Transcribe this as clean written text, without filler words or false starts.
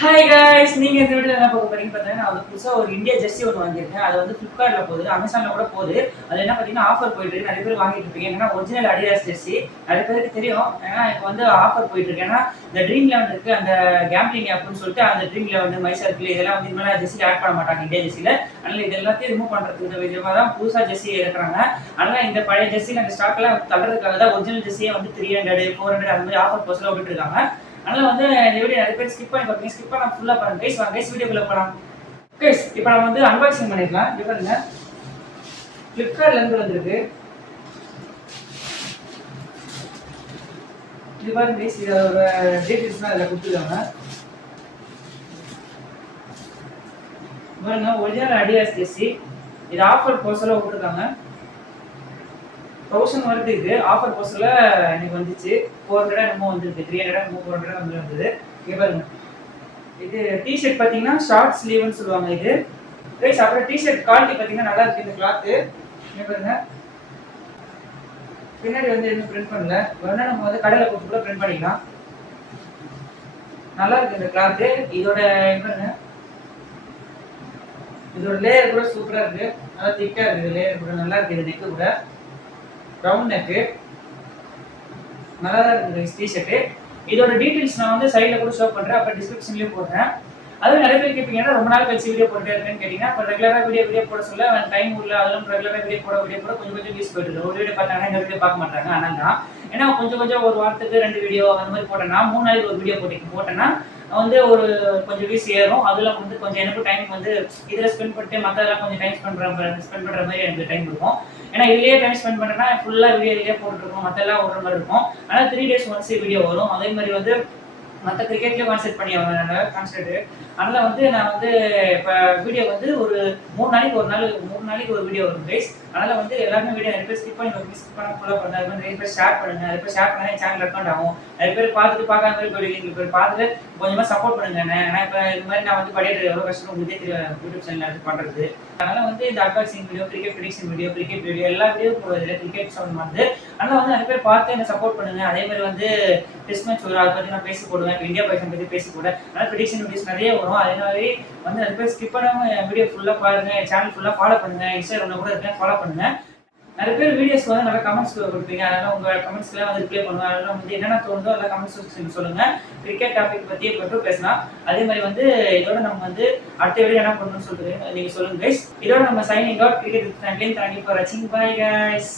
Hi guys, நீங்க இந்த வீடியோல என்ன பார்க்க போறீங்கன்னு பார்த்தீங்கன்னா, நான் புதுசா ஒரு இந்தியா ஜெர்சி ஒன்று வாங்கியிருக்கேன். அது ஃபிளிப்கார்ட்ல போகுது, அமேசான்ல கூட போகுது. அது என்ன பார்த்தீங்கன்னா ஆஃபர் போயிட்டு இருக்கு. நிறைய பேர் வாங்கிட்டு இருக்கீங்க. ஏன்னா ஒரிஜினல் அடிடாஸ் ஜெர்சி நிறைய பேருக்கு தெரியும். ஏன்னா இப்போ ஆஃபர் போயிட்டு இருக்கு. ஏன்னா இந்த ட்ரீம் 11 இருக்கு, அந்த கேம்பிளிங் ஆப்னு சொல்லிட்டு அந்த ட்ரீம் 11 மை சர்க்கிள் இதெல்லாம் இனிமேல் ஜெர்சியில் ஆட் பண்ண மாட்டாங்க இந்தியா ஜெர்சியில். அதனால இது எல்லாத்தையும் ரிமூவ் பண்றதுக்கு விதமாக தான் புதுசா ஜெர்சி இருக்கிறாங்க. அதனால இந்த பழைய ஜெர்சி அந்த ஸ்டாக்ல தள்ளுறதுக்காக தான் ஒரிஜினல் ஜெர்சியே 300 400 அந்த மாதிரி ஆஃபர் போஸ்ட்ல விட்டுட்டு இருக்காங்க. அதனால இந்த வீடியோ நிறைய பேர் ஸ்கிப் பண்ணி பார்ப்பீங்க. ஸ்கிப் பண்ணா ஃபுல்லா பாருங்க கைஸ். வாங்க கைஸ் வீடியோக்குள்ள போலாம். கைஸ் இப்போ நம்ம அன்பாக்சிங் பண்ணிடலாம். இது பாருங்க, ஃபிளிப்கார்ட்ல இருந்து வந்திருக்கு. இது பாருங்க கைஸ், இதோட டீடைல்ஸ்லாம் அதில் கொடுத்துருக்காங்க. பாருங்க, ஒரிஜினல் அடிடாஸ் ஜெர்சி. இது ஆஃபர் போஸ்ட்ல விட்டுருக்காங்க. 1000 வருது. இது ஆஃபர் போஸ்ட்ல எனக்கு வந்துச்சு. 400 என்னமோ வந்துருக்கு, 300 என்னமோ 400 வந்து வந்தது. இங்க பாருங்க, இது டிஷர்ட் பாத்தீங்கன்னா ஷார்ட் ஸ்லீவ்னு சொல்லுவாங்க இது கைஸ். அப்புறம் டிஷர்ட் குவாலிட்டி பாத்தீங்கன்னா நல்லா இருக்கு. இந்த கிளாத் இங்க பாருங்க, பின்னாடி இன்னும் பிரிண்ட் பண்ணல. வேணா நம்ம கடையில கொடுத்து கூட பிரிண்ட் பண்ணிக்கலாம். நல்லா இருக்கு இந்த கிளாத். இதோட பாருங்க, இதோட லேயர் கூட சூப்பரா இருக்கு. நல்லா திக்கா இருக்கு லேயர் கூட. நல்லா இருக்கு. இது நெக் கூட ரவுண்ட் நெக்கு நல்லா தான் இருக்குது டிஷர்ட். இதோட டீடைல்ஸ் நான் சைடில் கூட ஷோ பண்ணுறேன், அப்புறம் டிஸ்கிரிப்ஷன்லேயும் போடுறேன். அதுவும் நிறைய பேர் கேட்பீங்கன்னா ரொம்ப நாள் கழிச்சு வீடியோ போட்டுட்டே இருக்கேன்னு கேட்டிங்கன்னா, இப்போ ரெகுலராக வீடியோ போட சொல்ல டைம் இல்லை. அதெல்லாம் ரெகுலராக வீடியோ போட கொஞ்சம் வீஸ் போயிட்டு ஒரு வீடியோ பார்த்தாங்கன்னா இந்த வீடியோ பார்க்க மாட்டாங்க. ஆனால் தான் ஏன்னா கொஞ்சம் ஒரு வாரத்துக்கு 2 வீடியோ அந்த மாதிரி போட்டேன்னா 3 நாளைக்கு ஒரு வீடியோ போட்டேன்னா ஒரு கொஞ்சம் வீஸ் ஏறும். அதில் கொஞ்சம் எனக்கு டைம் இதில் ஸ்பெண்ட் பண்ணிட்டு மற்றதெல்லாம் கொஞ்சம் டைம் ஸ்பெண்ட் பண்ணுற மாதிரி எனக்கு டைம் இருக்கும். ஏன்னா இதுலேயே டைம் ஸ்பெண்ட் பண்ணுறேன்னா ஃபுல்லாக வீடியோலேயே போட்டுருக்கோம், மற்றெல்லாம் ஒரு மாதிரி இருக்கும். ஆனால் 3 days ஒன்ஸ் வீடியோ வரும். அதே மாதிரி மற்ற கிரிக்கெட்லேயும் கான்சென்ட்ரேட் பண்ணி கான்சென்ட்ரேட். அதனால் நான் இப்போ வீடியோ ஒரு 3 நாளைக்கு ஒரு நாள் 3 நாளைக்கு ஒரு வீடியோ வரும் கைஸ். அதனால் எல்லாருமே வீடியோ நிறைய பேர் ஸ்கிப் பண்ண ஃபுல்லாக பண்ணுங்க. அது மாதிரி நிறைய பேர் ஷேர் பண்ணுங்க. நிறைய பேர் ஷேர் பண்ணால் என் சேனல் அக்கௌண்ட் ஆகும். நிறைய பேர் பார்க்காத மாதிரி போயிடுவீங்க. பார்த்துட்டு கொஞ்சமாக சப்போர்ட் பண்ணுங்க. ஏன்னா இப்போ இது மாதிரி நான் படிக்கிறது எவ்வளோ கஷ்டம் உங்களுக்கே தெரியும் யூடியூப் சேனல் பண்ணுறது. அதனால் இந்த advancing video, cricket prediction video, cricket video எல்லா வீடியோ போடுறதுல கிரிக்கெட் சவுண்ட் அதனால் நிறைய பேர் பார்த்து என்ன சப்போர்ட் பண்ணுங்க. அதே மாதிரி டெஸ்ட் மேட்ச் வரும், அதை பற்றி நான் பேசி போடுவேன். இந்தியா பாகிஸ்தான் பற்றி பேசி போடுவேன். அதனால் ப்ரெடிக்ஷன் வீடியோஸ் நிறைய வரும். அதனாலே நிறைய பேர் ஸ்கிப் பண்ணாமல் வீடியோ ஃபுல்லாக பாருங்க. சேனல் ஃபுல்லாக ஃபாலோ பண்ணுங்க. இன்ஸ்டாகிராமில் கூட இருக்கேன், ஃபாலோ பண்ணுங்க. நிறைய பேர் வீடியோஸ் நல்லா கமெண்ட்ஸ் கொடுப்பீங்க. அதனால உங்கள் கமெண்ட்ஸ்லாம் ரிப்ளை பண்ணுவேன். அதெல்லாம் என்னென்ன தோணுதோ அதெல்லாம் கமெண்ட்ஸ் செக்ஷன் சொல்லுங்க. கிரிக்கெட் டாபிக் பற்றியே மட்டும் பேசலாம். அதே மாதிரி இதோட நம்ம அடுத்த வீடியோ என்ன பண்ணணும்னு சொல்றேன் நீங்க சொல்லுங்க கைஸ். இதோட நம்ம signing out. Cricket thank you for வாட்சிங். Bye guys.